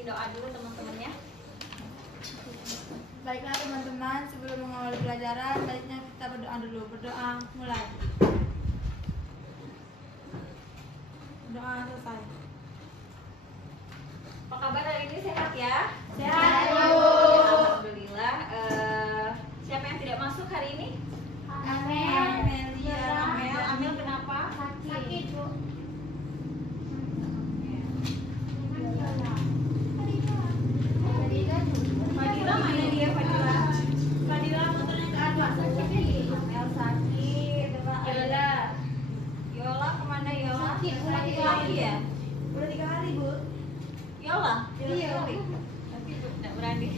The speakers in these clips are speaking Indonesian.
pimpin doa dulu teman-temannya. Baiklah teman-teman, sebelum mengawali pelajaran, baiknya kita berdoa dulu. Berdoa, mulai. Doa selesai. Apa kabar hari ini, sehat ya? Sehat, Bu. Alhamdulillah. Siapa yang tidak masuk hari ini? Amelia. Amel kenapa? Sakit, Bu. Fadila mana dia, Fadila? Fadila motornya ke atas. Amel sakit. Yola kemana Yola? Sakit, Sakit lagi ya? Udah 3 hari, Bu. Yola? Iya. Tapi tidak berani.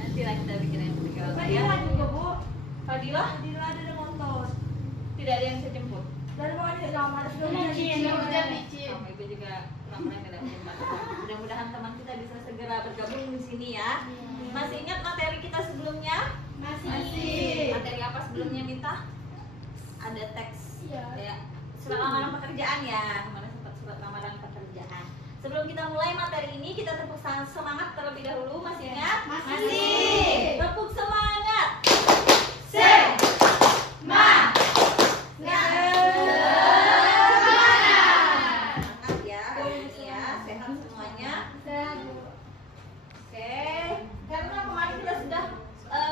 Nanti lah kita bikinin Yola ya. Fadila juga, Bu. Fadila? Fadila ada motor. Tidak ada yang bisa jemput. Dan pokoknya lama sebelum Sama Ibu juga lama tidak jemput. Mudah-mudahan teman kita bisa segera bergabung di sini ya. Masih ingat materi kita sebelumnya? Masih. Materi apa sebelumnya, Mita? Ada teks Iya. ya, surat lamaran pekerjaan ya. Kemarin sempat surat lamaran pekerjaan. Sebelum kita mulai materi ini, kita tepuk semangat terlebih dahulu. Masih ingat? Masih. Tepuk semangat. Semangat ya, ini ya, sehat semuanya. Oke, karena kemarin kita sudah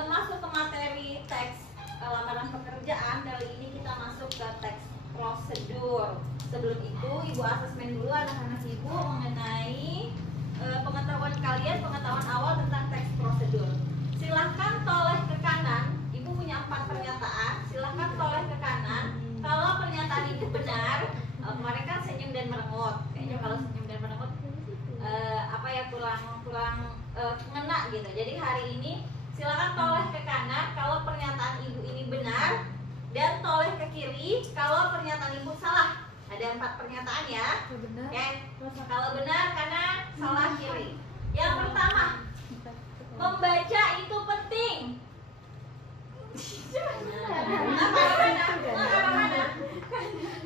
masuk ke materi teks lamaran pekerjaan, kali ini kita masuk ke teks prosedur. Sebelum itu, Ibu asesmen dulu anak-anak Ibu mengenai pengetahuan kalian, pengetahuan awal tentang teks prosedur. Silahkan toleh ke kanan. Ibu punya 4 pernyataan. Silahkan toleh ke kanan. Kalau pernyataan itu benar, kemarin kan senyum dan merengut. Kayaknya kalau senyum dan merengut kurang ngena gitu. Jadi hari ini silakan toleh ke kanan kalau pernyataan Ibu ini benar, dan toleh ke kiri kalau pernyataan Ibu salah. Ada 4 pernyataan ya. Oke. Kalau benar kanan, salah kiri. Yang pertama, membaca itu penting.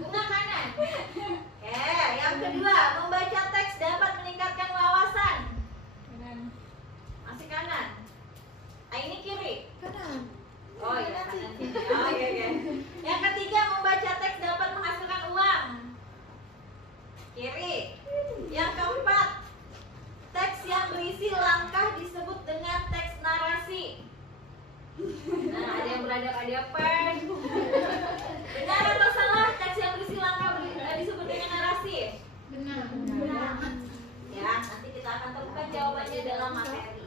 Bunga kanan. Oke, yang kedua, membaca teks dapat meningkatkan wawasan. Masih kanan. Ini kiri. Kanan. Oh iya, kanan. Oh iya, iya. Yang ketiga, membaca teks dapat menghasilkan uang. Kiri. Yang keempat, teks yang berisi langkah disebut dengan teks narasi. Nah, ada yang beradab-adaban. Benar atau salah teks yang berisi langkah disebut dengan narasi? Benar. Ya, nanti kita akan temukan jawabannya dalam materi ini.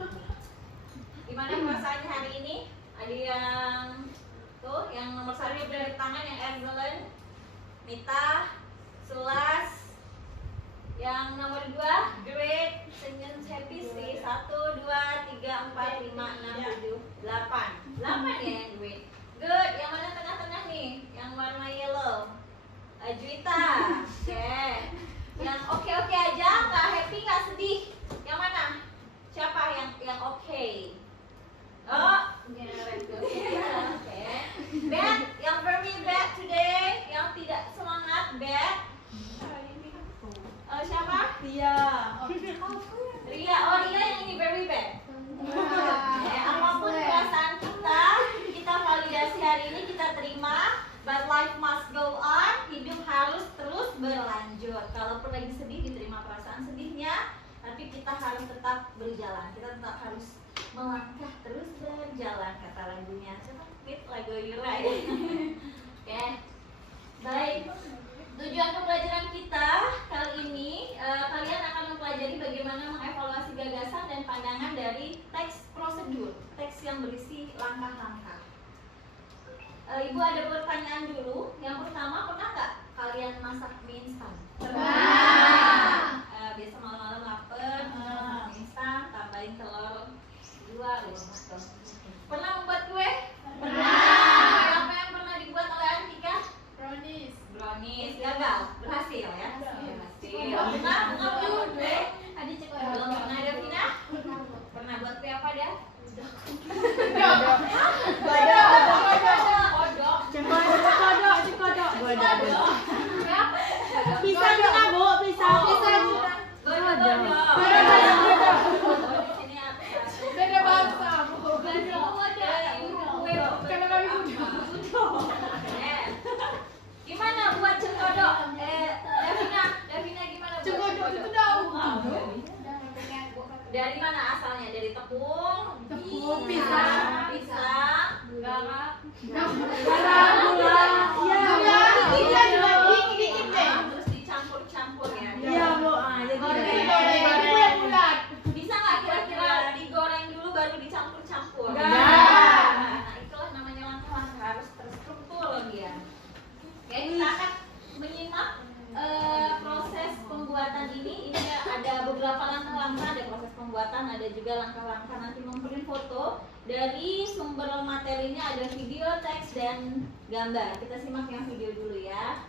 Gimana perasaannya hari ini? Ada yang tuh, yang nomor 1 dari tangan, yang excellent, Mita, Sulas. Yang nomor 2, great, senyum happy sih. 1, 2, 3, 4, 5, 6, 7, 8. 8 ya yang great. Good, yang mana tengah-tengah nih? Yang warna yellow. Juita. Oke. Yang oke-oke aja, nggak happy, nggak sedih. Yang mana? Siapa yang oke? Oh, oke. Bad, yang very bad today, yang tidak semangat, bad. Siapa? Ria. Ria. Oh, Ria yang ini very bad. Apapun perasaan kita validasi hari ini, kita terima. But life must go on. Hidup harus terus berlanjut. Kalaupun lagi sedih, diterima perasaan sedihnya. Tapi kita harus tetap berjalan. Kita tetap harus melangkah terus berjalan, kata lagunya. Coba fit lagu Yura ya. Oke. Baik. Tujuan pembelajaran kita kali ini, kalian akan mempelajari bagaimana mengevaluasi gagasan dan pandangan dari teks prosedur, teks yang berisi langkah-langkah. Ibu ada pertanyaan dulu. Yang pertama, pernah nggak kalian masak mie instan? Pernah. Biasa malam-malam lapar, masak mie instan, tambahin telur 2, Pernah membuat kue? Pernah. Apa yang pernah dibuat oleh Antika? Brownies, gagal, berhasil ya? Berhasil. Pernah buat kue? Belum pernah. Ada Vina? Pernah buat kue apa dia? Kodok. Bisa Dari mana asalnya? Dari tepung, pisang, garam, gula. Iya. terus dicampur-campur ya. Iya, Bu. Bisa nggak kira-kira digoreng dulu baru dicampur-campur? Enggak. Nah, itulah namanya langkah-langkah, harus terstruktur dia. Oke, kita akan menyimak proses pembuatan ini. Ini ada beberapa langkah-langkah, ada proses pembuatan, ada juga langkah-langkah nanti memprint foto. Dari sumber materinya ada video, teks, dan gambar. Kita simak yang video dulu ya.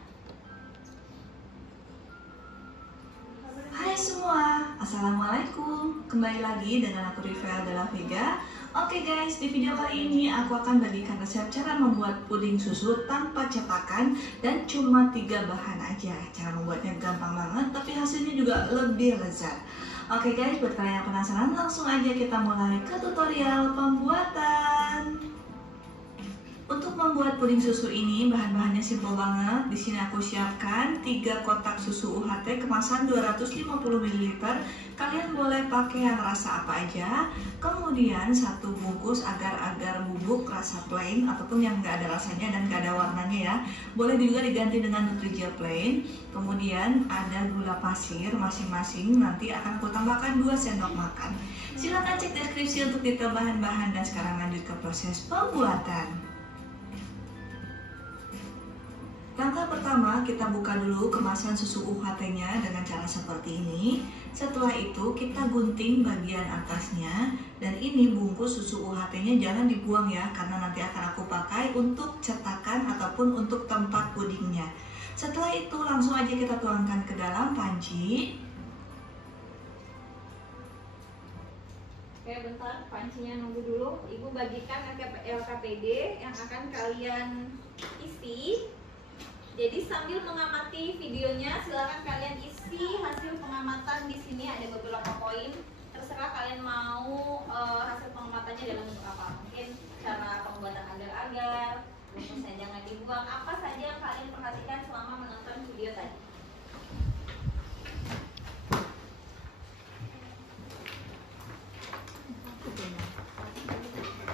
Hai semua, Assalamualaikum. Kembali lagi dengan aku Rivel de la Vega. Oke guys, di video kali ini aku akan bagikan resep cara membuat puding susu tanpa cetakan dan cuma 3 bahan aja. Cara membuatnya gampang banget, tapi hasilnya juga lebih lezat. Oke guys, buat kalian yang penasaran, langsung aja kita mulai ke tutorial pembuatan. Untuk membuat puding susu ini bahan-bahannya simpel banget. Di sini aku siapkan 3 kotak susu UHT kemasan 250 ml. Kalian boleh pakai yang rasa apa aja. Kemudian 1 bungkus agar-agar bubuk rasa plain ataupun yang nggak ada rasanya dan nggak ada warnanya ya. Boleh juga diganti dengan Nutrijel plain. Kemudian ada gula pasir masing-masing. Nanti akan aku tambahkan 2 sendok makan. Silahkan cek deskripsi untuk detail bahan-bahan dan sekarang lanjut ke proses pembuatan. Langkah pertama, kita buka dulu kemasan susu UHT-nya dengan cara seperti ini. Setelah itu, kita gunting bagian atasnya. Dan ini bungkus susu UHT-nya jangan dibuang ya, karena nanti akan aku pakai untuk cetakan ataupun untuk tempat pudingnya. Setelah itu, langsung aja kita tuangkan ke dalam panci. Oke, bentar, pancinya nunggu dulu. Ibu bagikan LKPD yang akan kalian isi. Jadi sambil mengamati videonya, silakan kalian isi hasil pengamatan di sini. Ada beberapa poin. Terserah kalian mau hasil pengamatannya dalam bentuk apa. Mungkin cara pembuatan agar-agar, bungkusnya jangan dibuang. Apa saja yang kalian perhatikan selama menonton video tadi.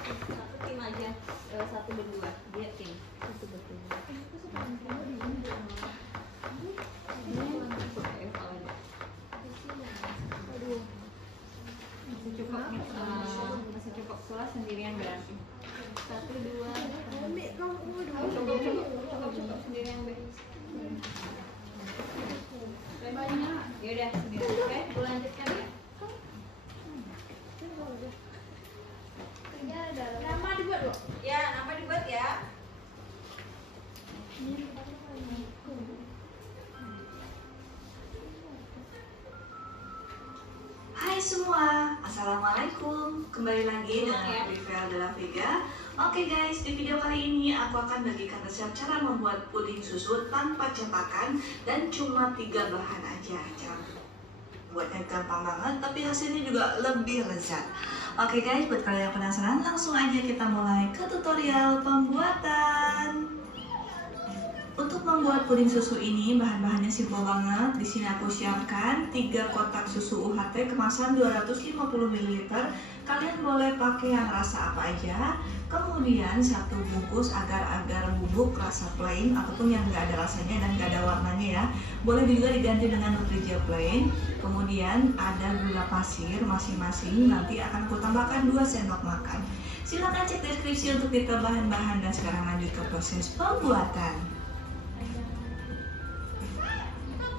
Satu tim aja, 1 berdua, dia tim. 1 berdua. Masih cukup kelas sendirian berarti. 1, 2. Cukup sendirian berarti. Ya udah sendirian. Oke, aku lanjutkan ya. Nama dibuat, Bu. Ya, nama dibuat ya. Hai semua, Assalamualaikum. Kembali lagi dengan aku Rivel de la Vega. Oke guys, di video kali ini aku akan bagikan resep cara membuat puding susu tanpa cetakan dan cuma 3 bahan aja. Cara buatnya gampang banget, tapi hasilnya juga lebih lezat. Oke guys, buat kalian yang penasaran, langsung aja kita mulai ke tutorial pembuatan. Untuk membuat puding susu ini bahan-bahannya simpel banget. Di sini aku siapkan 3 kotak susu UHT kemasan 250 ml. Kalian boleh pakai yang rasa apa aja. Kemudian 1 bungkus agar-agar bubuk rasa plain ataupun yang nggak ada rasanya dan nggak ada warnanya ya. Boleh juga diganti dengan Nutrijel plain. Kemudian ada gula pasir masing-masing. Nanti akan aku tambahkan 2 sendok makan. Silahkan cek deskripsi untuk detail bahan-bahan dan sekarang lanjut ke proses pembuatan.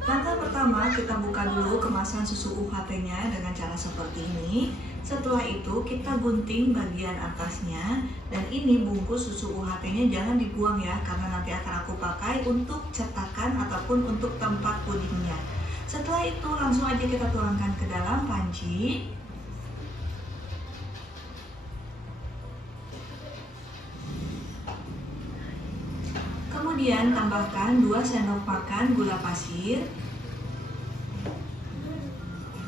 Langkah pertama, kita buka dulu kemasan susu UHT-nya dengan cara seperti ini. Setelah itu, kita gunting bagian atasnya. Dan ini bungkus susu UHT-nya jangan dibuang ya, karena nanti akan aku pakai untuk cetakan ataupun untuk tempat pudingnya. Setelah itu, langsung aja kita tuangkan ke dalam panci. Kemudian tambahkan 2 sendok makan gula pasir.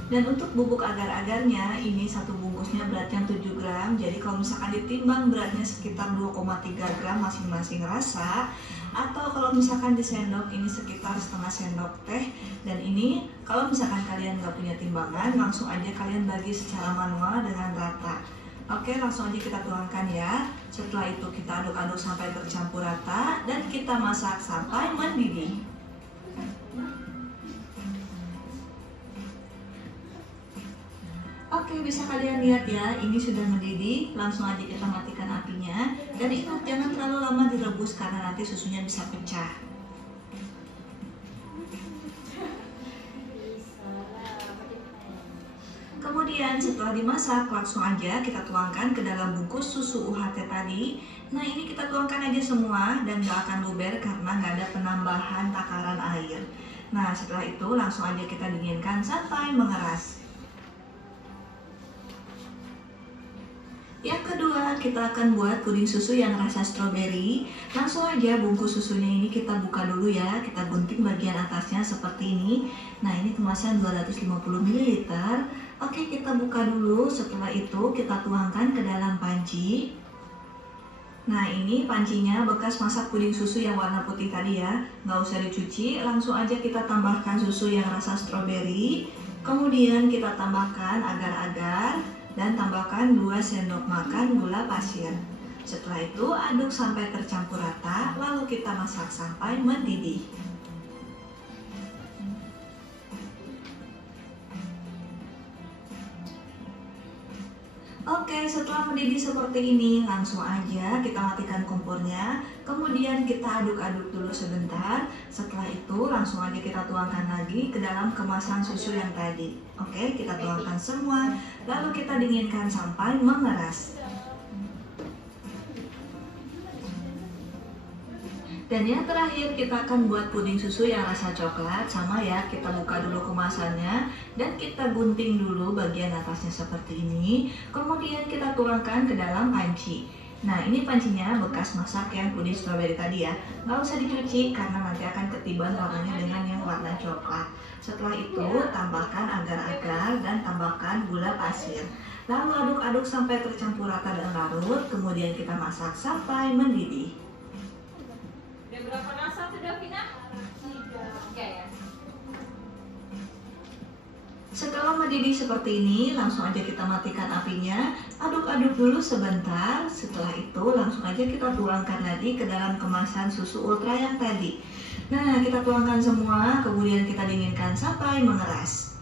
Dan untuk bubuk agar-agarnya, ini 1 bungkusnya beratnya 7 gram. Jadi kalau misalkan ditimbang beratnya sekitar 2,3 gram masing-masing rasa. atau kalau misalkan di sendok ini sekitar setengah sendok teh. Dan ini kalau misalkan kalian nggak punya timbangan, langsung aja kalian bagi secara manual dengan rata. Oke, langsung aja kita tuangkan ya. Setelah itu kita aduk-aduk sampai bercampur rata dan kita masak sampai mendidih. Oke, bisa kalian lihat ya, ini sudah mendidih. Langsung aja kita matikan apinya. Dan ingat, jangan terlalu lama direbus karena nanti susunya bisa pecah. Kemudian setelah dimasak, langsung aja kita tuangkan ke dalam bungkus susu UHT tadi. Nah, ini kita tuangkan aja semua dan gak akan luber karena gak ada penambahan takaran air. Nah, setelah itu langsung aja kita dinginkan sampai mengeras. Yang kedua, kita akan buat puding susu yang rasa stroberi. Langsung aja bungkus susunya ini kita buka dulu ya. Kita gunting bagian atasnya seperti ini. Nah, ini kemasan 250 ml. Oke, kita buka dulu. Setelah itu kita tuangkan ke dalam panci. Nah, ini pancinya bekas masak puding susu yang warna putih tadi ya. Nggak usah dicuci, langsung aja kita tambahkan susu yang rasa stroberi. Kemudian kita tambahkan agar-agar dan tambahkan 2 sendok makan gula pasir. Setelah itu aduk sampai tercampur rata, lalu kita masak sampai mendidih. Oke, setelah mendidih seperti ini, langsung aja kita matikan kompornya. Kemudian kita aduk-aduk dulu sebentar. Setelah itu langsung aja kita tuangkan lagi ke dalam kemasan susu yang tadi. Oke, kita tuangkan semua. Lalu kita dinginkan sampai mengeras. Dan yang terakhir kita akan buat puding susu yang rasa coklat. Sama ya, kita buka dulu kemasannya dan kita gunting dulu bagian atasnya seperti ini. Kemudian kita tuangkan ke dalam panci. Nah, ini pancinya bekas masak yang puding stroberi tadi ya. Nggak usah dicuci karena nanti akan ketiban warnanya dengan yang warna coklat. Setelah itu tambahkan agar-agar dan tambahkan gula pasir. Lalu aduk-aduk sampai tercampur rata dan larut. Kemudian kita masak sampai mendidih. Udah berapa rasa sudah, Vina? 3 ya. Setelah mendidih seperti ini, langsung aja kita matikan apinya. Aduk-aduk dulu sebentar. Setelah itu langsung aja kita tuangkan lagi ke dalam kemasan susu ultra yang tadi. Nah, kita tuangkan semua, kemudian kita dinginkan sampai mengeras.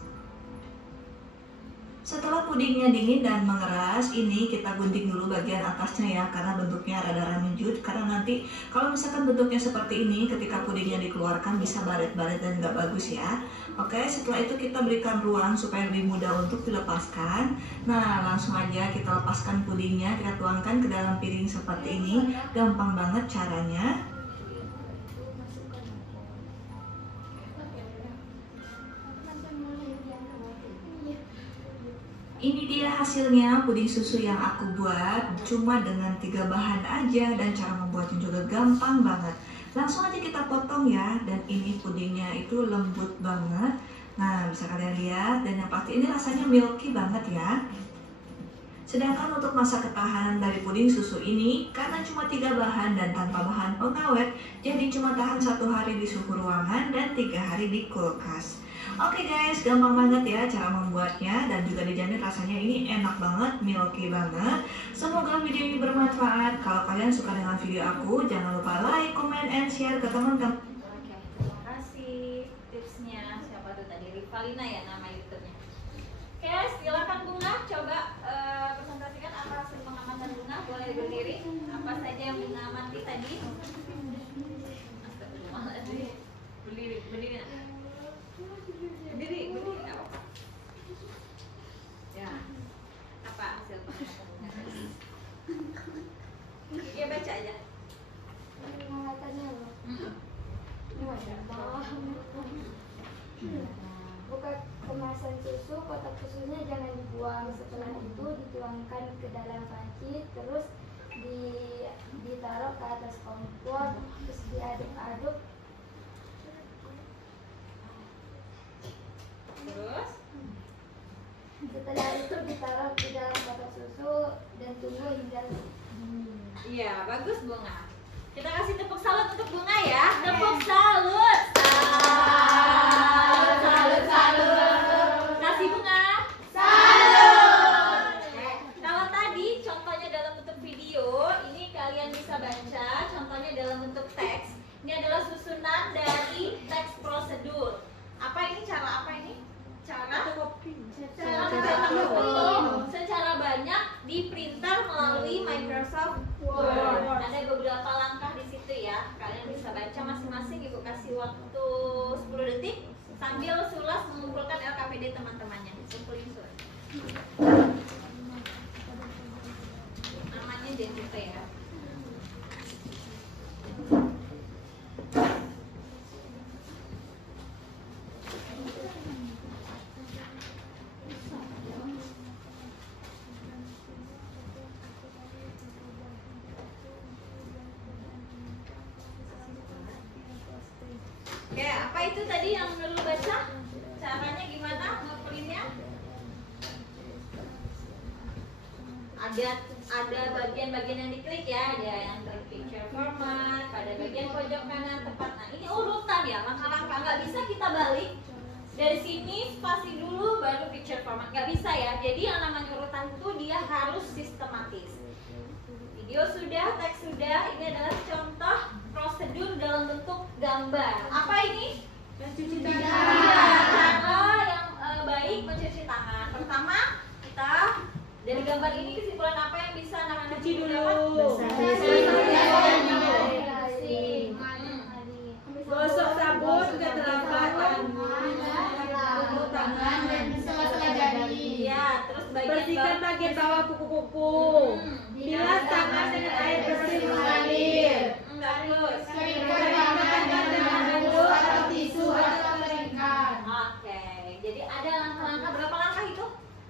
Setelah pudingnya dingin dan mengeras, ini kita gunting dulu bagian atasnya ya, karena bentuknya rada menjut. Karena nanti kalau misalkan bentuknya seperti ini, ketika pudingnya dikeluarkan bisa baret-baret dan nggak bagus ya. Oke, setelah itu kita berikan ruang supaya lebih mudah untuk dilepaskan. Nah, langsung aja kita lepaskan pudingnya, kita tuangkan ke dalam piring seperti ini. Gampang banget caranya. Ini dia hasilnya puding susu yang aku buat cuma dengan 3 bahan aja dan cara membuatnya juga gampang banget. Langsung aja kita potong ya, dan ini pudingnya itu lembut banget. Nah, bisa kalian lihat dan yang pasti ini rasanya milky banget ya. Sedangkan untuk masa ketahanan dari puding susu ini, karena cuma 3 bahan dan tanpa bahan pengawet, jadi cuma tahan 1 hari di suhu ruangan dan 3 hari di kulkas. Oke guys, gampang banget ya cara membuatnya dan juga dijamin rasanya ini enak banget, milky banget. Semoga video ini bermanfaat. Kalau kalian suka dengan video aku, jangan lupa like, comment, and share ke teman-teman. Oke, terima kasih tipsnya. Siapa tuh tadi? Rivalina ya nama YouTube-nya. Oke, silakan Bunga, coba presentasikan apa hasil pengamatan Bunga. Boleh berdiri. Apa saja yang Bunga amati tadi? Astagfirullahaladzim. Berdiri, berdiri. Berdiri, berdiri, nggak apa-apa. Ya, apa hasil pengamatan? Ya baca aja. Pengawatannya loh. Buka kemasan susu, kotak susunya jangan dibuang. Setelah itu dituangkan ke dalam panci, terus ditaruh ke atas kompor, terus diaduk-aduk. Terus? Setelah itu ditaruh di dalam kotak susu dan tunggu hingga Iya, bagus Bunga. Kita kasih tepuk salut untuk Bunga ya. Tepuk salut. Kasih Bunga. Kalau tadi contohnya dalam bentuk video, ini kalian bisa baca. Contohnya dalam bentuk teks. Ini adalah susunan dari teks prosedur. Apa ini? Cara apa ini? Cara mencetak foto secara banyak di printer melalui Microsoft Word. Ada beberapa langkah di situ ya. Kalian bisa baca masing-masing. Ibu kasih waktu 10 detik sambil Sulas mengumpulkan LKPD teman-temannya. Kumpulin Sulas. Namanya Jennifer ya. Oke, apa itu tadi yang Nurul baca? Caranya gimana ngeprintnya? Ada bagian-bagian yang diklik ya, ada yang klik picture format, pada bagian pojok kanan tepat. Nah ini urutan ya, langkah-langkah. Nggak bisa kita balik dari sini spasi dulu baru picture format, nggak bisa ya. Jadi yang namanya urutan itu dia harus sistematis. Video sudah, teks sudah. Ini adalah contoh prosedur dalam bentuk gambar. Apa ini? Mencuci tangan. Cara yang baik mencuci tangan. Pertama, kita dari gambar ini kesimpulan apa yang bisa anak-anak cuci dulu? Gosok sabun juga telapak tangan dan sela-sela jari. Ya, terus Bersihkan bagian bawah kuku-kuku. Bilas tangan dengan air bersih mengalir. Bagus. Keringkan tangan dengan handuk atau tisu atau keringkan. Oke, jadi ada langkah-langkah. Berapa langkah itu?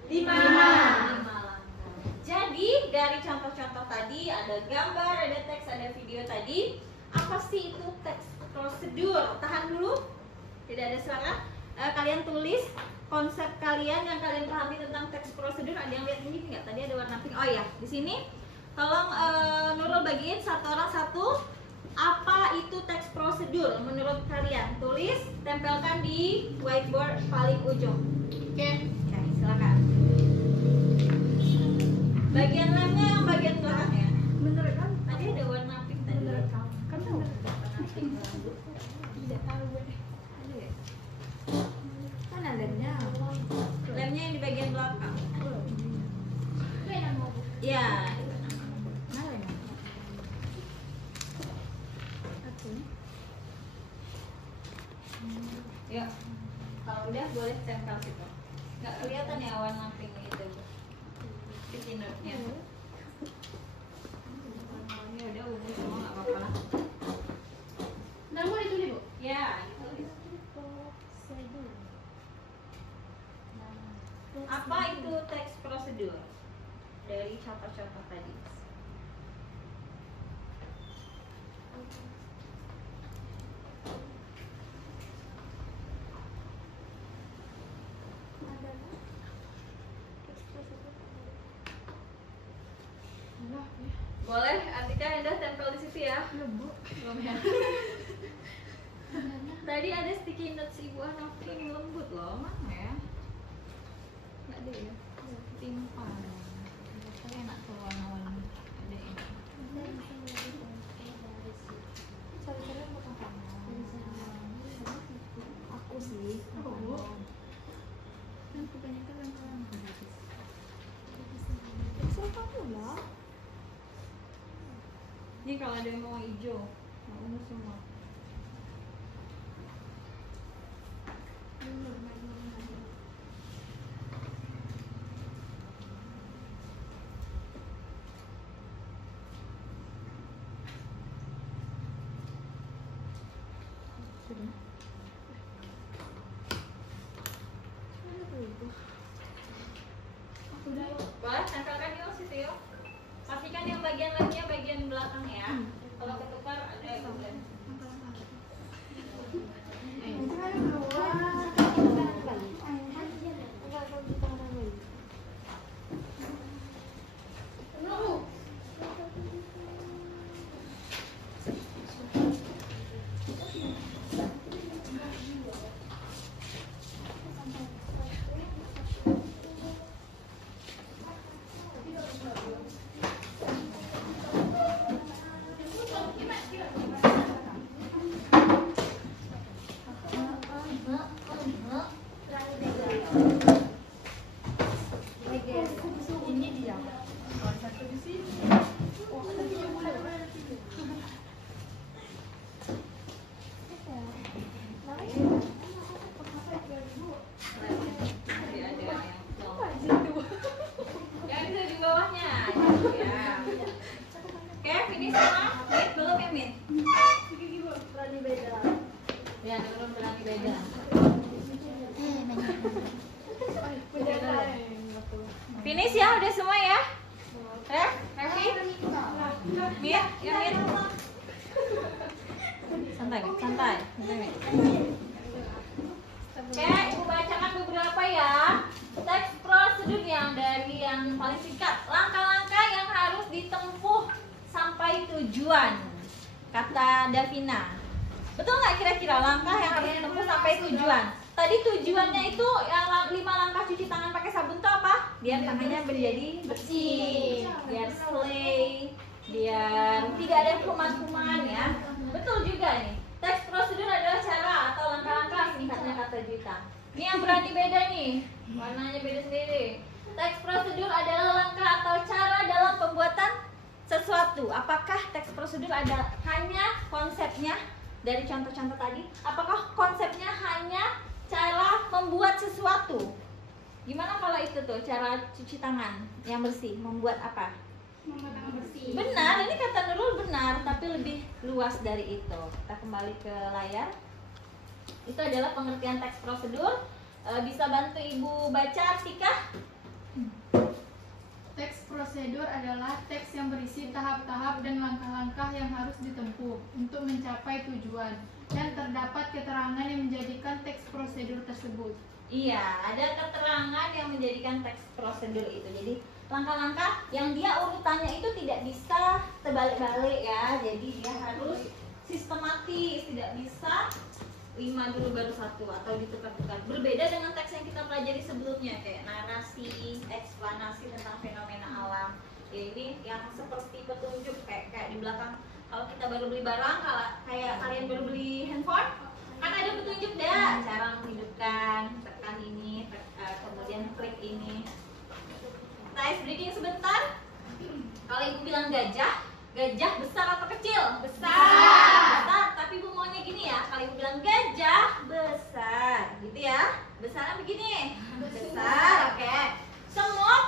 5. 5 langkah. Jadi dari contoh-contoh tadi ada gambar, ada teks, ada video tadi. Apa sih itu teks prosedur? Tahan dulu. Tidak ada suara. Kalian tulis konsep kalian yang kalian pahami tentang teks prosedur. Ada yang lihat ini nggak? Tadi ada warna pink. Oh ya, di sini tolong Nurul bagiin satu orang satu. Apa itu teks prosedur menurut kalian? Tulis, tempelkan di whiteboard paling ujung. Oke, silakan. Bagian lemnya yang bagian belakang ya. Menurut kamu? Tadi ada warna pink tadi. Menurut kamu? Kan tahu. Warna pink. Tidak tahu gue. Ada ya? Mana lemnya? Lemnya yang di bagian belakang. Ya. Mana lemnya? Ya. Kalau udah boleh tempel situ. Nggak kelihatan ya warna pink itu. Sticky note-nya. Warnanya udah ungu semua nggak apa-apa lah. Nama ditulis, Bu? Ya, ditulis. Apa itu teks prosedur? Dari contoh-contoh tadi. Boleh, Artika Anda tempel di situ ya. Belum, Bu. Belum ya. Tadi ada sticky notes ibu warna pink lembut loh, mana ya? Nggak ada ya? Timpang. Tapi enak tuh warna-warna. Ada ini. Aku sih. Kan kebanyakan lembaran. Bisa kamu lah. Ini kalau ada yang mau hijau, mau ungu semua. Boleh tempelkan yuk situ yuk. Pastikan yang bagian lemnya bagian belakang ya. Kalau ketukar ada yang boleh. Masih ada yang plong. Yang itu di bawahnya. Ya. Oke, finish semua. Min, belum ya Min? Berani beda. Ya, belum berani beda. Finish ya, udah semua ya? Revi? Min, ya Min? Santai, santai. Oke, Ibu bacakan beberapa ya. Teks prosedur yang dari yang paling singkat. Langkah-langkah yang harus ditempuh sampai tujuan. Kata Davina. Betul nggak kira-kira langkah yang harus ditempuh sampai tujuan? Tadi tujuannya itu yang 5 langkah cuci tangan pakai sabun itu apa? Biar tangannya menjadi bersih, biar slay, biar tidak ada kuman-kuman ya. Betul juga nih. Teks prosedur adalah cara atau langkah-langkah singkatnya kata Juta. Ini yang berani beda nih, warnanya beda sendiri. Teks prosedur adalah langkah atau cara dalam pembuatan sesuatu. Apakah teks prosedur ada hanya konsepnya dari contoh-contoh tadi? Apakah konsepnya hanya cara membuat sesuatu? Gimana kalau itu tuh cara cuci tangan yang bersih, membuat apa? Membuat tangan bersih. Benar, ini kata Nurul benar, tapi lebih luas dari itu. Kita kembali ke layar. Itu adalah pengertian teks prosedur. Bisa bantu Ibu baca, Artika? Teks prosedur adalah teks yang berisi tahap-tahap dan langkah-langkah yang harus ditempuh untuk mencapai tujuan, dan terdapat keterangan yang menjadikan teks prosedur tersebut. Iya, ada keterangan yang menjadikan teks prosedur itu. Jadi langkah-langkah yang dia urutannya itu tidak bisa terbalik-balik ya. Jadi dia harus sistematis, tidak bisa 5 dulu baru 1 atau ditukar-tukar. Berbeda dengan teks yang kita pelajari sebelumnya kayak narasi, eksplanasi tentang fenomena alam. Ya ini yang seperti petunjuk kayak di belakang. Kalau kita baru beli barang, kayak kalian baru beli handphone, kan ada petunjuk dah cara menghidupkan, tekan ini, kemudian klik ini. Kita ice breaking sebentar. Kalau Ibu bilang gajah, gajah besar atau kecil? Besar. Tapi Ibu maunya gini ya. Kalau Ibu bilang gajah besar, gitu ya. Besarnya begini. Besar, oke. Semut,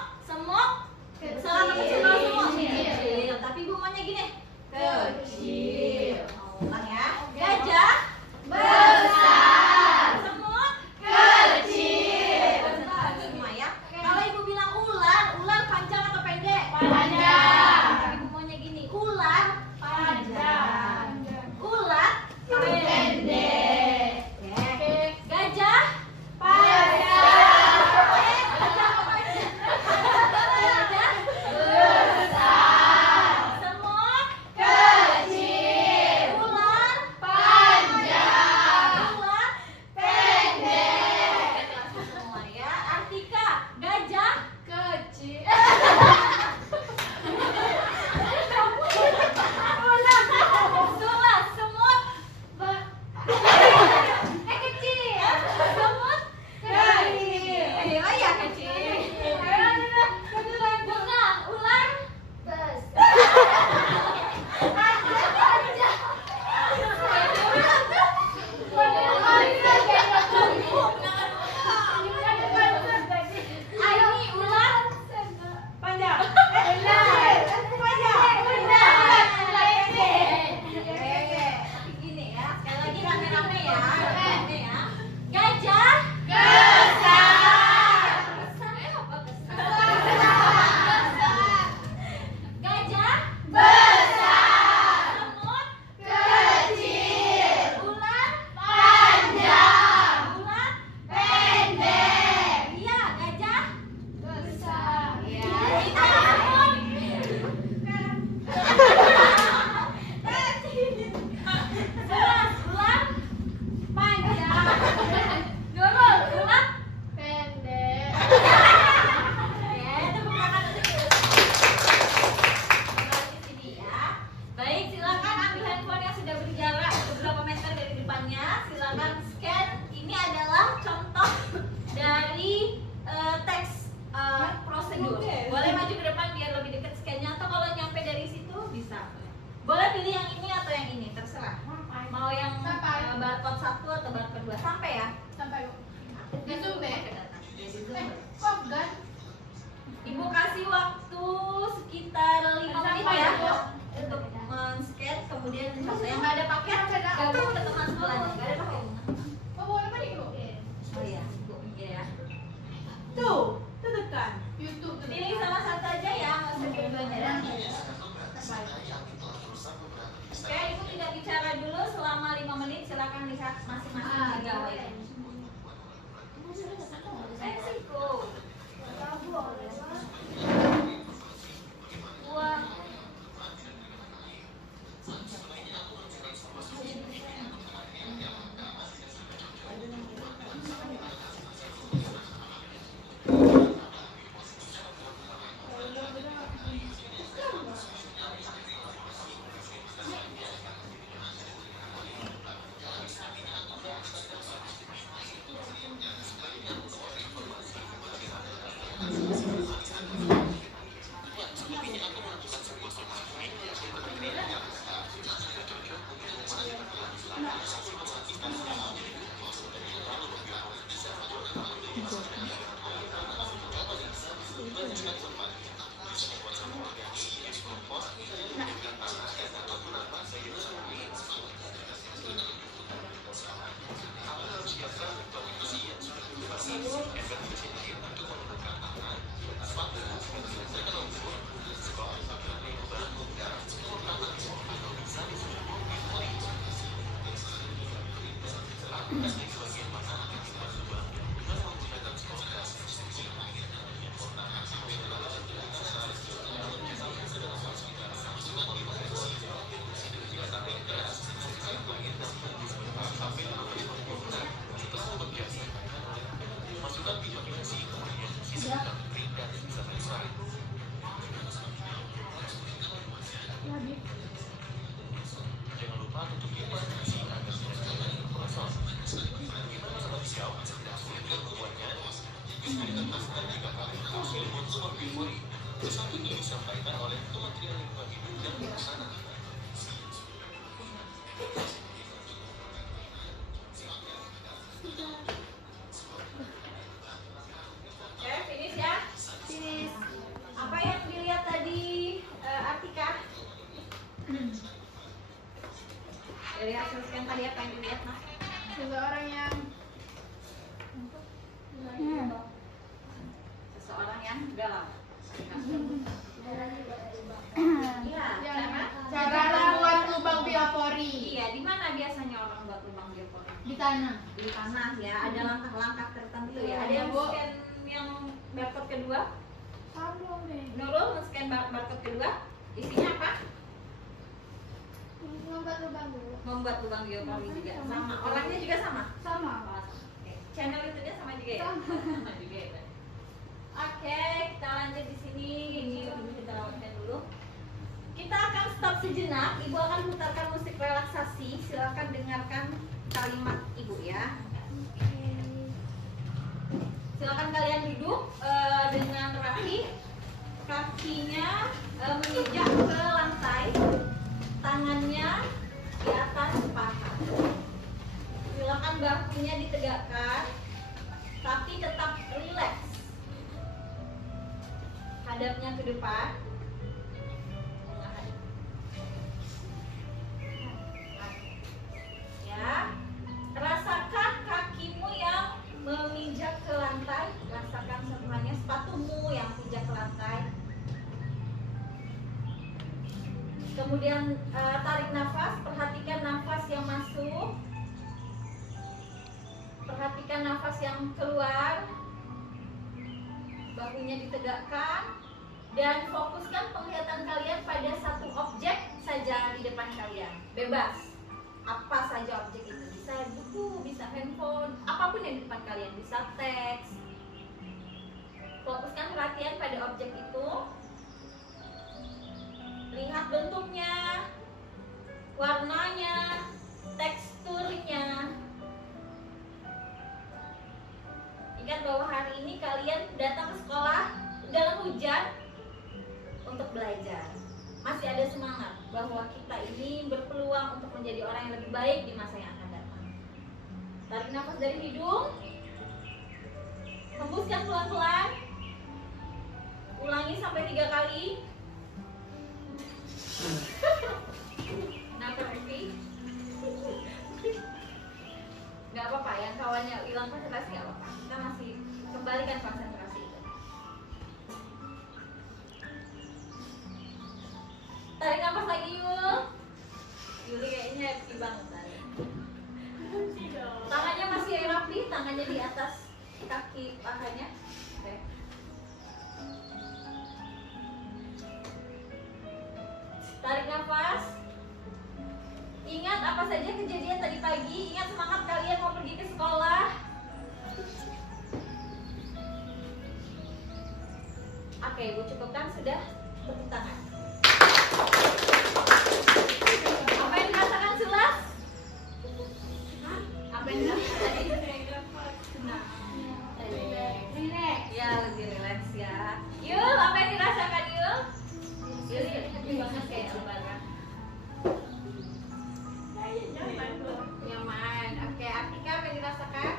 besar atau kecil? Semut kecil. Tapi Ibu maunya gini. Kecil. Ulang ya. Gajah besar. Semut kecil. Besar semua ya. Kalau Ibu bilang ular panjang atau pendek? Panjang. Tapi Ibu maunya gini. Ular panjang. Ular pendek. Oke. Gajah panjang. Gajah besar. Semut kecil. Kok kan? Ibu kasih waktu sekitar 5 menit ya untuk men-scan, kemudian yang nggak ada paket gabung ke teman sekolahnya. Nggak ada paket. Oh, boleh apa nih, Bu? Oh iya, Bu mikir ya. Tuh, tekan. YouTube tuh. Pilih salah satu aja ya, nggak usah dua-duanya ya. Oke, Ibu tidak bicara dulu selama 5 menit. Silakan lihat masing-masing pegawai. Meksiko. Wah. Oke, finish ya. Finish. Apa yang dilihat tadi, Artika? Dari hasil scan tadi apa yang dilihat, Mas? Seseorang yang Seseorang yang galau. Iya, cara membuat lubang biopori Iya, di mana biasanya orang buat lubang biopori? di tanah. Di tanah ya, ada langkah-langkah tertentu ya. Ada yang scan yang barcode kedua? Nurul men-scan barcode kedua. Isinya apa? Membuat lubang dulu. Membuat lubang biopori juga sama. Orangnya juga sama? Sama. Oke. Channel YouTube-nya sama juga ya? Sama juga ya. Oke, kita lanjut di sini. Ini dulu kita lewatkan dulu. Kita akan stop sejenak. Ibu akan putarkan musik relaksasi. Silakan dengarkan kalimat Ibu ya. Silakan kalian duduk dengan rapi, kakinya menginjak ke lantai, tangannya di atas paha. Silakan bahunya ditegakkan, tapi tetap rileks. Hadapnya ke depan. Ya, rasakan kakimu yang menginjak ke lantai, rasakan semuanya, sepatumu yang menginjak ke lantai. Kemudian tarik nafas, perhatikan nafas yang masuk, perhatikan nafas yang keluar, bahunya ditegakkan, dan fokuskan penglihatan kalian pada satu objek saja di depan kalian, bebas. Apa saja objek itu, bisa buku, bisa handphone, apapun yang di depan kalian, bisa teks. Fokuskan perhatian pada objek itu. Lihat bentuknya, warnanya, teksturnya. Ingat bahwa hari ini kalian datang ke sekolah dalam hujan untuk belajar. Masih ada semangat bahwa kita ini berpeluang untuk menjadi orang yang lebih baik di masa yang akan datang. Tarik nafas dari hidung, hembuskan teruskan pelan-pelan. Ulangi sampai 3 kali. Kenapa Revi? Gak apa-apa, yang kawannya hilang konsentrasi gak apa-apa. Kita masih kembalikan konsentrasi. Tarik nafas lagi Yul. Yuli kayaknya happy banget tadi. Tangannya masih rapi, tangannya di atas kaki pahanya. Oke. Tarik nafas. Ingat apa saja kejadian tadi pagi. Ingat semangat kalian mau pergi ke sekolah. Oke, Ibu cukupkan sudah. Tepuk tangan. Apa yang dirasakan Sulas? Apa yang dirasakan tadi? Nah, relax. Ya, lebih relax ya. Yul, apa yang dirasakan Yul? Yul, happy banget kayak lebaran. Nyaman. Oke, Atika apa yang dirasakan?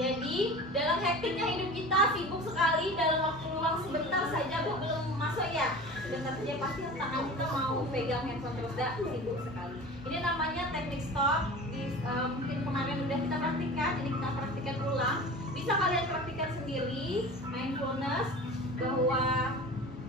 Jadi, dalam hektiknya hidup kita sibuk sekali, dalam waktu luang sebentar saja Bu belum masuk ya. Sebentar saja pasti tangan kita mau pegang handphone terus, dah sibuk sekali. Ini namanya teknik stop. Mungkin kemarin udah kita praktikkan, ini kita praktikkan ulang. Bisa kalian praktikkan sendiri mindfulness, bahwa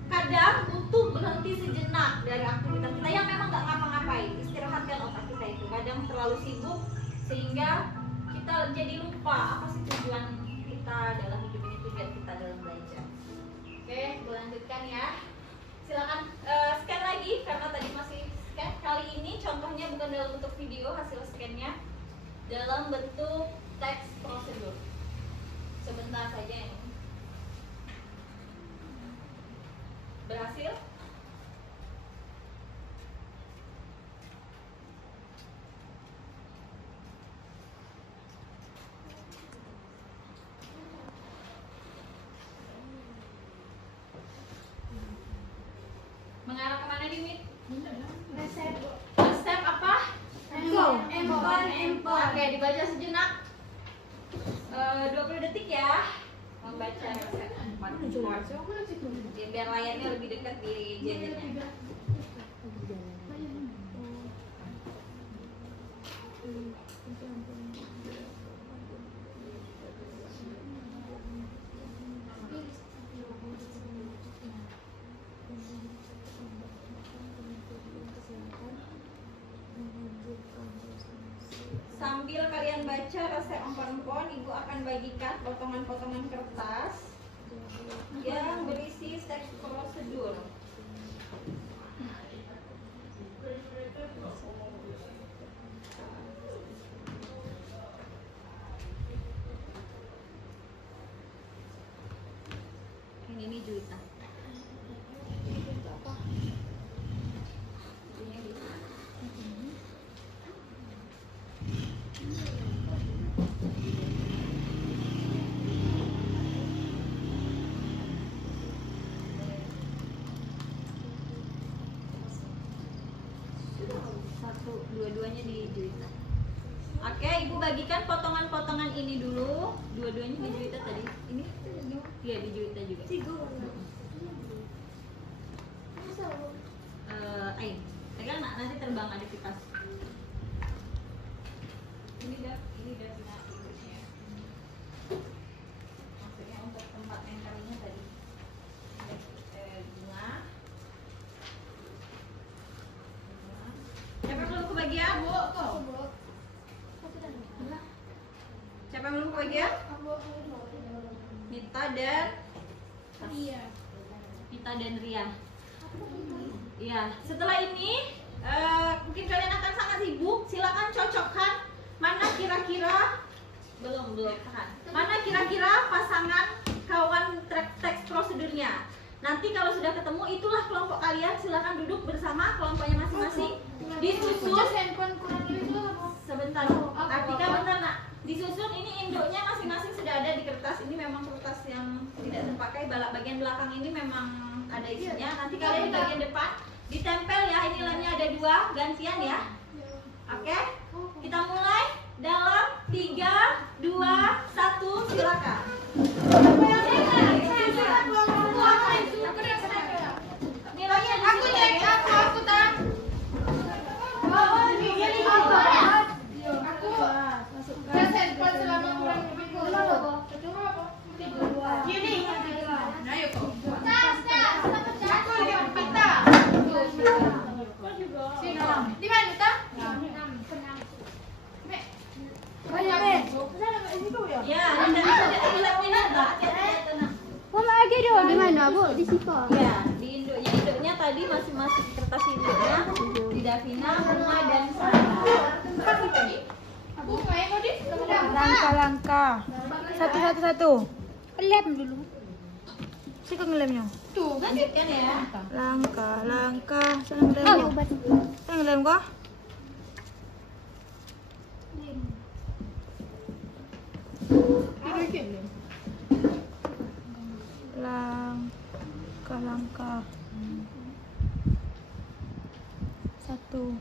kadang butuh berhenti sejenak dari aktivitas kita yang memang nggak ngapa-ngapain. Istirahatkan otak kita itu. Kadang terlalu sibuk sehingga kita jadi lupa apa sih tujuan kita dalam hidup ini, tujuan kita dalam belajar. Oke, lanjutkan ya. Silakan scan lagi karena tadi masih scan. Kali ini contohnya bukan dalam bentuk video, hasil scannya dalam bentuk teks prosedur. Sebentar saja ini. Berhasil? Mengarah kemana nih, Mit? Resep apa? Empon. Oke, dibaca sejenak. 20 detik ya. Membaca resep. Biar layarnya lebih dekat di jajarnya. Sambil kalian baca resep empon-empon, Ibu akan bagikan potongan-potongan kertas yang berisi teks prosedur. Ini Juwita. Dua-duanya di Juwita. Oke, Ibu bagikan potongan-potongan ini dulu. Dua-duanya di Juwita tadi. Ini? Iya, di Juwita juga. Ayo, pegang nak, nanti terbang ada kipas. Ini dah bina Ibunya. Maksudnya untuk tempat mentalinya tadi. Bunga. Siapa belum kebagian? Siapa belum kebagian? Nita dan Ria. Iya, setelah ini mungkin kalian akan sangat sibuk. Silakan cocokkan mana kira-kira tahan. Mana kira-kira pasangan kawan teks prosedurnya. Nanti kalau sudah ketemu, itulah kelompok kalian. Silakan duduk bersama kelompoknya masing-masing. Disusun. Sebentar, Atika bentar nak. Disusun ini induknya masing-masing sudah ada di kertas. Ini memang kertas yang tidak terpakai. Bagian belakang ini memang ada isinya. Nanti kalian di bagian depan ditempel ya. Ini lemnya ada 2, gantian ya. Oke? Kita mulai dalam 3, 2, 1, silakan. Aku cek, aku tak. Saya handphone selama kurang lebih gini. Nah, yuk. Aku lihat peta. Sini. Di mana tak? Ya, ada minat enggak? Mama lagi dong di mana, Bu? Di situ. Ya, di induknya tadi masing-masing kertas induknya di Davina, Bunga dan Sarah. Aku main mau di. Langkah-langkah. Satu. Lem dulu. Siko ngelemnya. Tuh, Lanjutkan ya. Langkah. Sana ngelem. Sana ngelem kok. Langkah. Satu.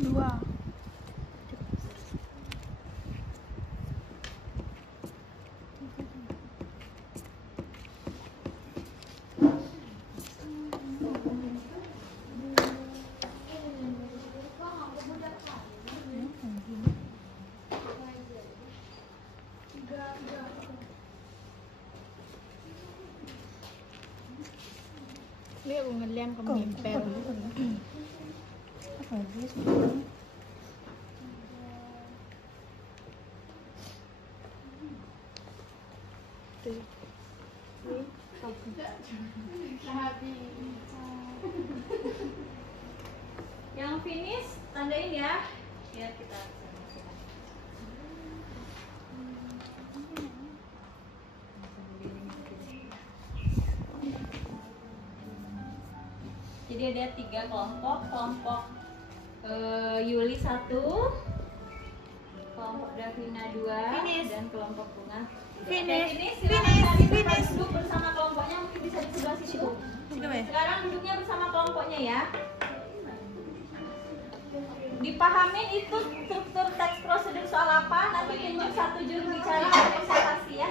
Dua. Lihat aku ngelem kamu nempel. Yang finish tandain ya. Biar kita jadi ada 3 kelompok. Kelompok Yuli 1, kelompok Davina 2, dan kelompok Bunga 3. Finish. Duduk bersama kelompoknya, mungkin bisa di sebelah situ. Sekarang duduknya bersama kelompoknya ya. Dipahamin itu struktur teks prosedur soal apa? Nanti tunjuk 1 juru bicara atau presentasi ya.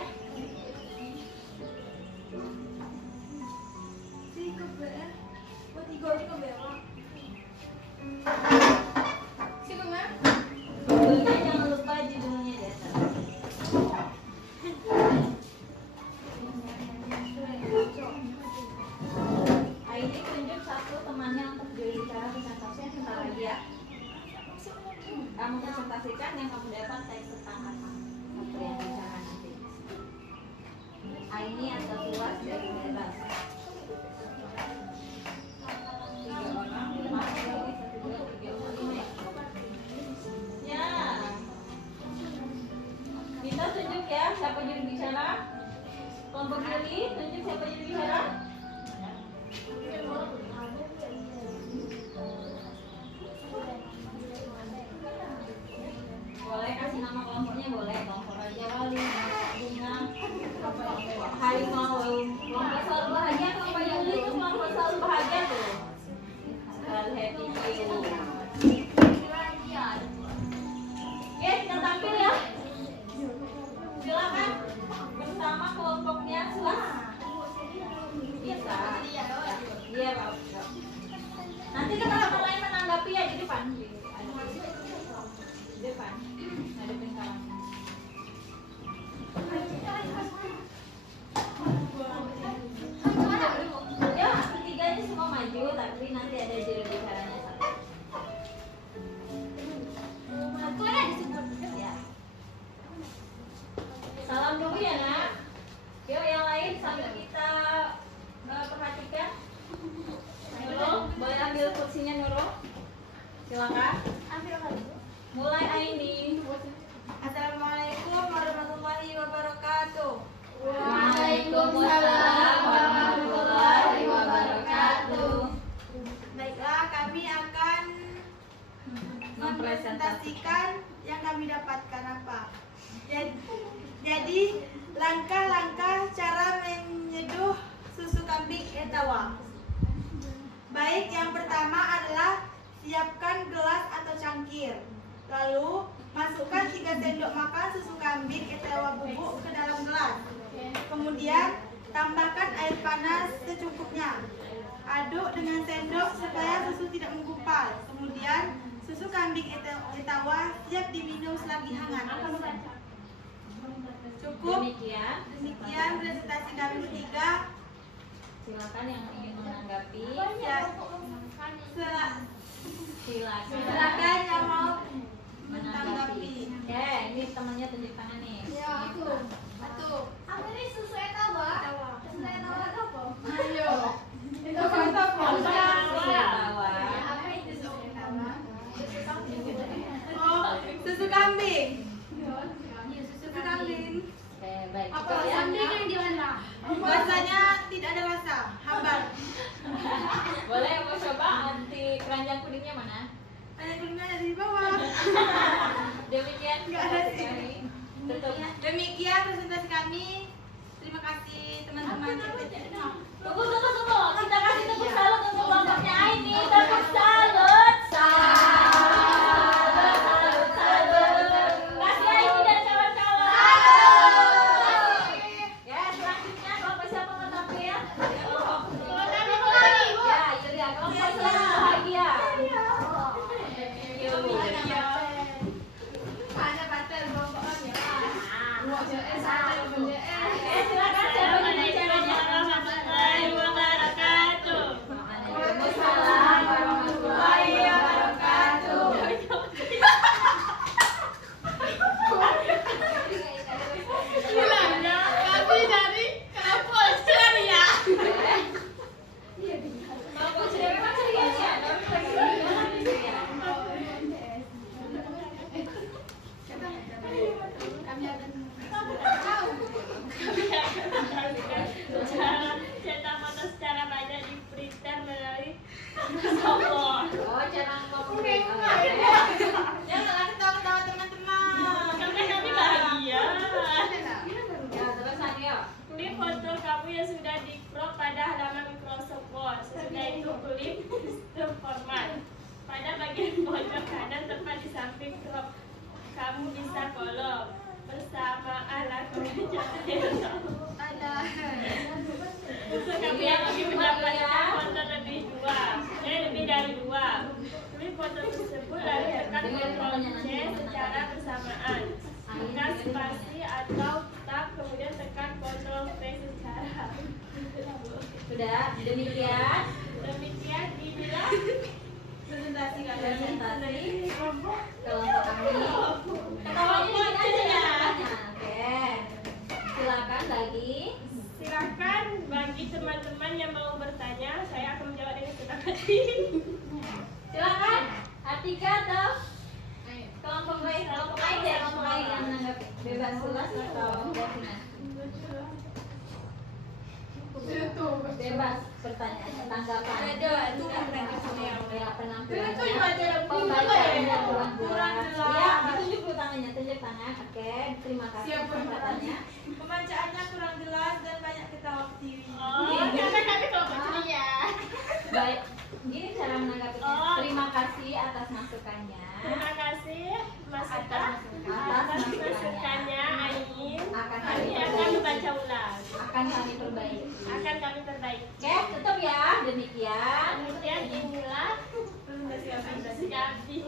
Judulnya jangan lupa judulnya di atas. Ini tunjuk 1 temannya untuk juru bicara presentasi yang sebentar lagi ya. Kamu presentasikan yang kamu dapat teks tentang apa yang bicara nanti. Ini atau luas dari bebas. 3 orang, 5 lagi, 1, 2, 3, 4, 5 ya. Ya. Kita tunjuk ya siapa juru bicara. Kelompok Yuli, tunjuk siapa juru bicara. Boleh kasih nama kelompoknya, boleh kelompok Raja Wali, Bunga, kelompok Harimau, kelompok Selalu Bahagia. Kelompok Yuli itu kelompok Selalu Bahagia tuh, selalu happy. Oke, kita tampil ya. Silakan bersama kelompoknya. Bisa. Iya, Pak. Nanti teman-teman lain menanggapi ya di depan. Di depan. Ngadepin kawannya. Ya, ketiganya semua maju, tapi nanti ada juru bicaranya satu. Ya. Salam dulu ya nak. Yuk yang lain sambil kita perhatikan. Nurul, boleh ambil kursinya Nurul. Silakan. Mulai Aini. Assalamualaikum warahmatullahi wabarakatuh. Waalaikumsalam warahmatullahi wabarakatuh. Baiklah, kami akan mempresentasikan yang kami dapatkan apa. Jadi langkah-langkah cara menyeduh susu kambing etawa. Baik, yang pertama adalah siapkan gelas atau cangkir. Lalu masukkan 3 sendok makan susu kambing etewa bubuk ke dalam gelas. Kemudian tambahkan air panas secukupnya. Aduk dengan sendok supaya susu tidak menggumpal. Kemudian susu kambing etawa siap diminum selagi hangat. Cukup. Demikian presentasi kami bertiga. Silakan yang ingin menanggapi. Silakan yang mau menanggapi. Oke, ini temannya tunjuk tangan nih. Ya, aku. Aku ini susu etawa. Susu etawa itu apa? Ayo. Itu apa? Etawa. Oh, susu kambing. Susu kambing. Oke, baik. Apa kambing yang di mana? Rasanya tidak ada rasa, hambar. Boleh mau coba anti keranjang kuningnya mana? Ada kulitnya ada di bawah. Demikian Nggak ada sih. kami tutup. Demikian presentasi kami. Terima kasih teman-teman. Tunggu. Kita kasih tepuk salut untuk kelompoknya Aini. Tepuk salut. Salut. Kasih Aini dan kawan-kawan. Ya, selanjutnya kelompok siapa mau tampil? Ya, Yulia. Kelompok siapa bahagia? Silakan siapa pembicaranya? Waalaikumsalam warahmatullahi wabarakatuh. Kami dari kelompok ceria. Kelompok ceria memang cerianya. Cetak foto secara banyak di printer melalui software. Oh, jangan ngomong Janganlah ketawa-ketawa teman-teman. Karena kami bahagia. Ya, terus ayo. Klik foto kamu yang sudah di-crop pada halaman Microsoft Word. Sesudah itu klik Custom Format. Pada bagian pojok kanan tepat di samping crop, kamu bisa kolom bersamaan lakukan yang sama. Kami yang lebih mendapatkan foto lebih dari 2. Klik foto tersebut lalu tekan Ctrl C secara bersamaan. Tekan spasi atau tab kemudian tekan Ctrl V secara. Sudah, demikian Inilah Presentasi kami. presentasi kelompok kami. Ketawanya di sini aja ya. Oke. Silakan lagi. Silakan bagi teman-teman yang mau bertanya, saya akan menjawab dengan senang hati. Silakan. Atika atau kelompok lain yang menanggapi bebas luas atau Devina? Bebas pertanyaan, tanggapan. Ya, penampilannya, pembacaannya kurang jelas. Ya, ditunjuk dulu tangannya, tunjuk tangan. Oke, terima kasih kesempatannya. Pembacaannya kurang jelas dan banyak ketawa ketiwi. Karena kami kelompok ceria. Baik, gini cara menanggapinya. Terima kasih atas masukannya. Terima kasih Atas masukannya Ain. Kami akan perbaiki. membaca ulang. Akan kami perbaiki. Akan kami perbaiki. Oke, tutup ya. Demikian. Kemudian inilah presentasi kami.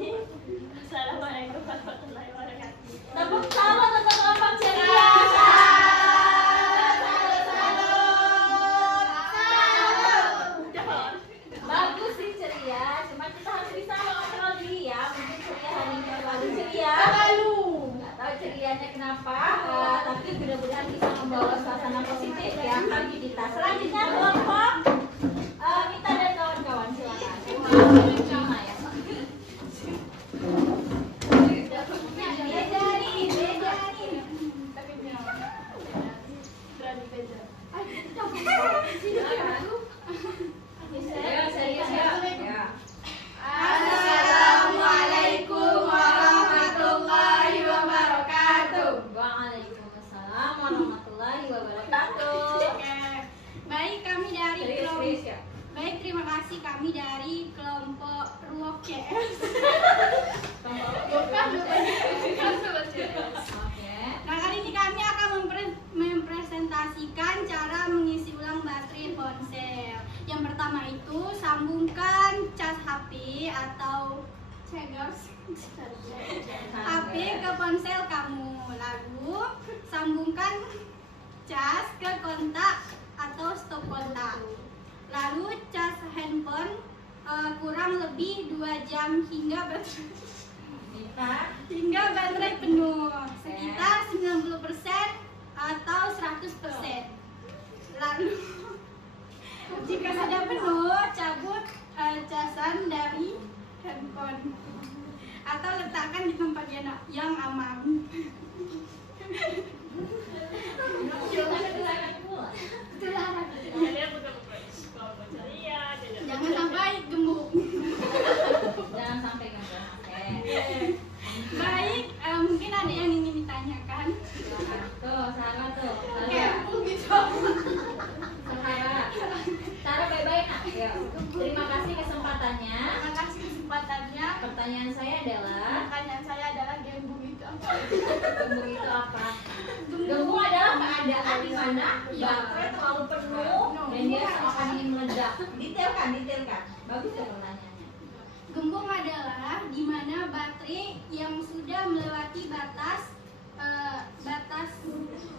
Assalamualaikum warahmatullahi wabarakatuh. Tepuk tangan untuk kelompok ceria. Bagus sih ceria, cuma kita harus bisa mengontrol diri ya. Mungkin ceria hari ini terlalu ceria. Nggak tahu cerianya kenapa, tapi mudah-mudahan bisa membawa suasana positif ya bagi kita. Selanjutnya kelompok Mita dan kawan-kawan silakan. Lima ya. Assalamualaikum warahmatullahi wabarakatuh. Waalaikumsalam warahmatullahi wabarakatuh. Baik, kami dari Serius, kelompok. serius ya. Baik, terima kasih. presentasi kami dari kelompok Ruok CS. Nah, kali ini kami akan mempresentasikan cara mengisi ulang baterai ponsel. Yang pertama itu sambungkan cas HP atau HP ke ponsel kamu. Lalu sambungkan cas ke kontak atau stop kontak. Lalu cas handphone kurang lebih 2 jam hingga baterai penuh, sekitar 90% atau 100%. Lalu jika sudah penuh, cabut casan dari handphone atau letakkan di tempat yang aman. Jangan sampai gemuk. Jangan sampai gemuk. Baik, mungkin ada yang ingin ditanyakan. Tuh, Sarah tuh. Sarah baik-baik nak. Terima kasih kesempatannya. Pertanyaan saya adalah gembung itu apa? Gembung itu apa? Gembung adalah keadaan di mana baterai terlalu penuh dan dia akan ingin meledak. Detailkan. Bagus ya pertanyaannya. Gembung adalah di mana baterai yang sudah melewati batas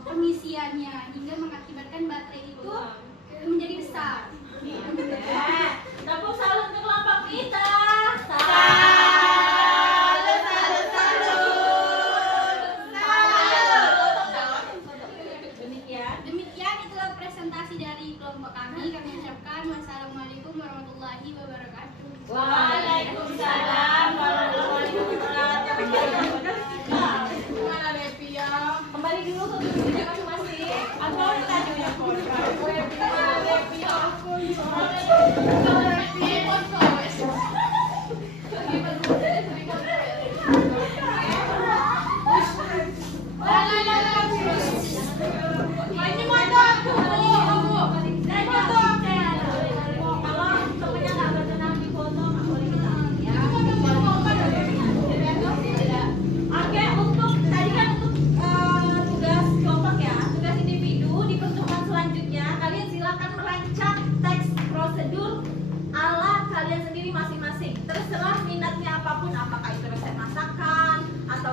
pengisiannya hingga mengakibatkan baterai itu menjadi besar. Tepuk salut untuk kelompok kita. Demikian itulah presentasi dari kelompok kami. Kami ucapkan wassalamualaikum warahmatullahi wabarakatuh. Waalaikumsalam warahmatullahi wabarakatuh. Kembali dulu ke tujuannya masing-masing. Atau ditanya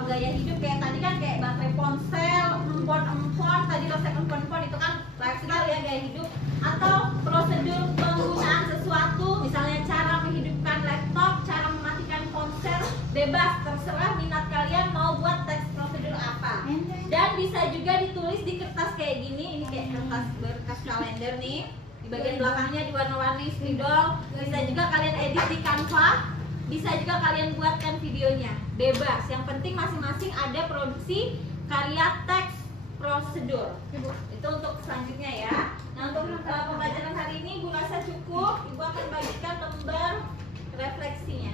gaya hidup kayak tadi kan, kayak baterai ponsel, empon tadi resep empon itu kan lifestyle ya, gaya hidup, atau prosedur penggunaan sesuatu, misalnya cara menghidupkan laptop, cara mematikan ponsel, bebas, terserah minat kalian mau buat teks prosedur apa. Dan bisa juga ditulis di kertas kayak gini, ini kayak kertas berkas kalender nih, di bagian belakangnya diwarna-warni spidol. Bisa juga kalian edit di Canva, bisa juga kalian buatkan videonya, bebas. Yang penting masing-masing ada produksi karya teks prosedur. Itu untuk selanjutnya ya. Nah, untuk pembelajaran hari ini Ibu rasa cukup. Ibu akan bagikan lembar refleksinya.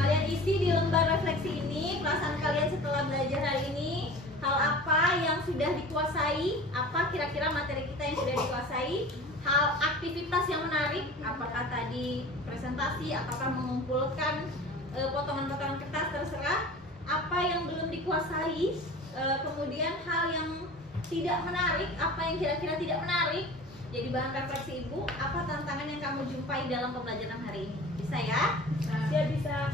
Kalian isi di lembar refleksi ini perasaan kalian setelah belajar hari ini. Hal apa yang sudah dikuasai, apa kira-kira materi kita yang sudah dikuasai, hal aktivitas yang menarik, apakah tadi presentasi, apakah mengumpulkan potongan-potongan kertas, terserah. Apa yang belum dikuasai, kemudian hal yang tidak menarik, apa yang kira-kira tidak menarik, jadi bahan refleksi Ibu. Apa tantangan yang kamu jumpai dalam pembelajaran hari ini? Bisa ya? Siap, bisa.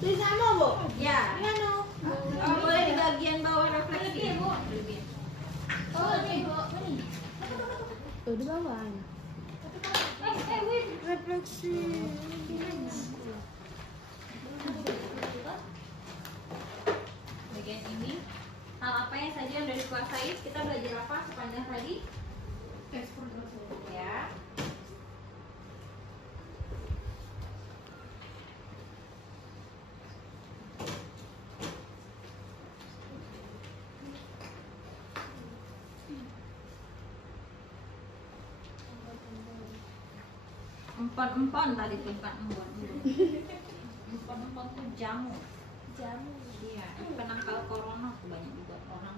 Di sana, Bu? Ya. Boleh di bagian bawah refleksi. Oh, ini, Bu. Tuh di bawah. Refleksi. Bagian ini, hal apa yang saja yang sudah dikuasai? Kita belajar apa sepanjang tadi? Teks prosedur. Ya. Empon-empon tadi tuh, bukan embon. Empon-empon tuh jamu. Jamu. Iya, penangkal corona tuh banyak dibuat orang.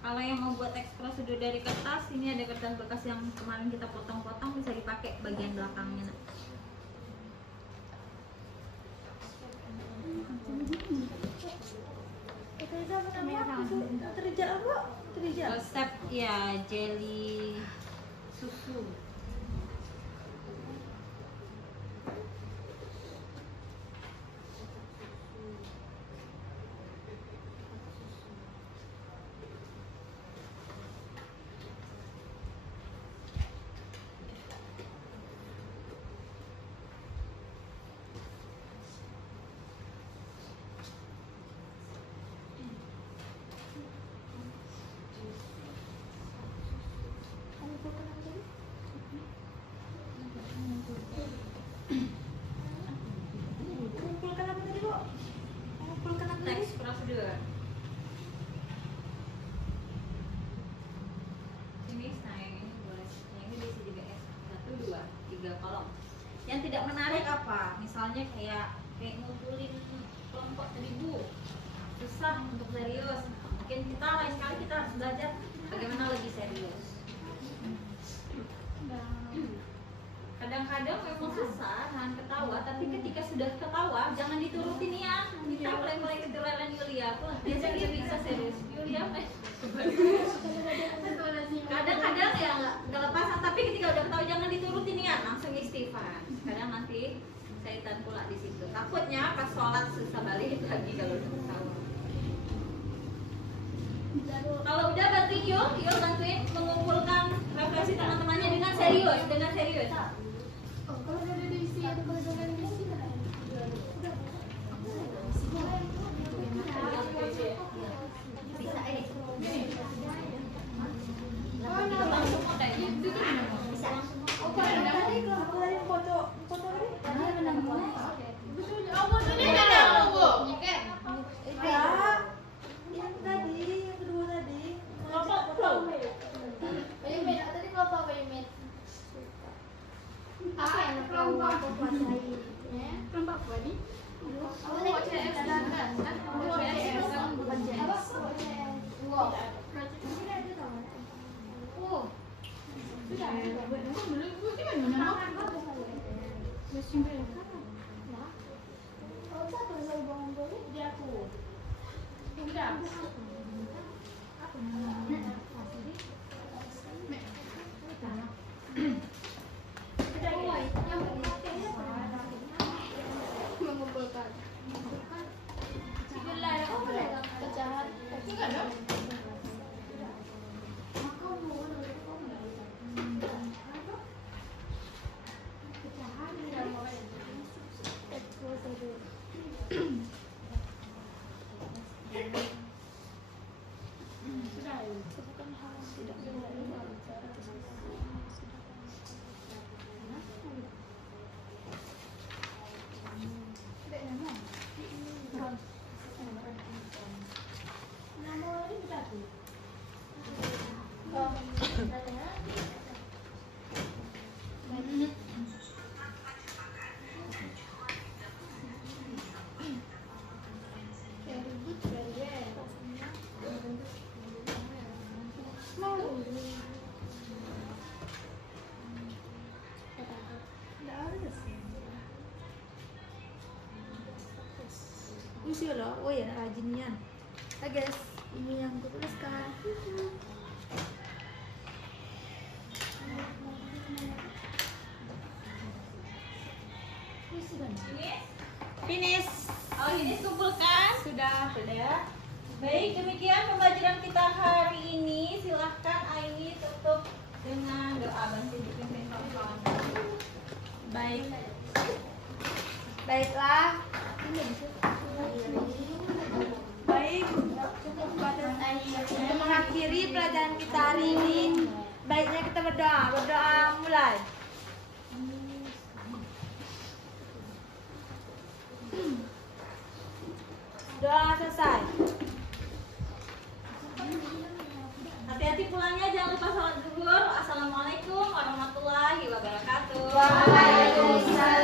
Kalau yang mau buat teks prosedur dari kertas, ini ada kertas bekas yang kemarin kita potong-potong, bisa dipakai bagian belakangnya. Resep ya jelly susu. Teks prosedur. Ini saya ini boleh. Yang ini bisa juga S1, 2, 3 kolom. Yang tidak menarik apa? Misalnya kayak ngumpulin kelompok 1000. Susah untuk serius. Mungkin kita lain kali kita harus belajar bagaimana lebih serius. Kadang-kadang memang susah nahan ketawa, tapi ketika sudah ketawa jangan diturutin ya. Kita mulai kejualan Yulia, aku biasanya dia bisa serius. Yulia kadang-kadang ya nggak lepasan, tapi ketika udah ketawa jangan diturutin ya, langsung istighfar. Kadang nanti setan pula di situ. Takutnya pas sholat susah balik lagi kalau udah ketawa. Kalau udah bantuin Yul bantuin mengumpulkan referensi teman-temannya dengan serius, Kalau ada divisi atau kalau ada divisi bisa ini. Loh. Oh ya, rajinnya. Nah guys, ini yang gue tuliskan. Finish. Oh, ini kumpulkan. Sudah ya. Baik, demikian pembelajaran kita hari ini. Silahkan Aini tutup dengan doa bantu bikin kawan-kawan. Baik. Baiklah. Baik, untuk mengakhiri pelajaran kita hari ini, baiknya kita berdoa. Berdoa mulai. Doa selesai. hati-hati pulangnya, jangan lupa sholat zuhur. Assalamualaikum warahmatullahi wabarakatuh. Waalaikumsalam.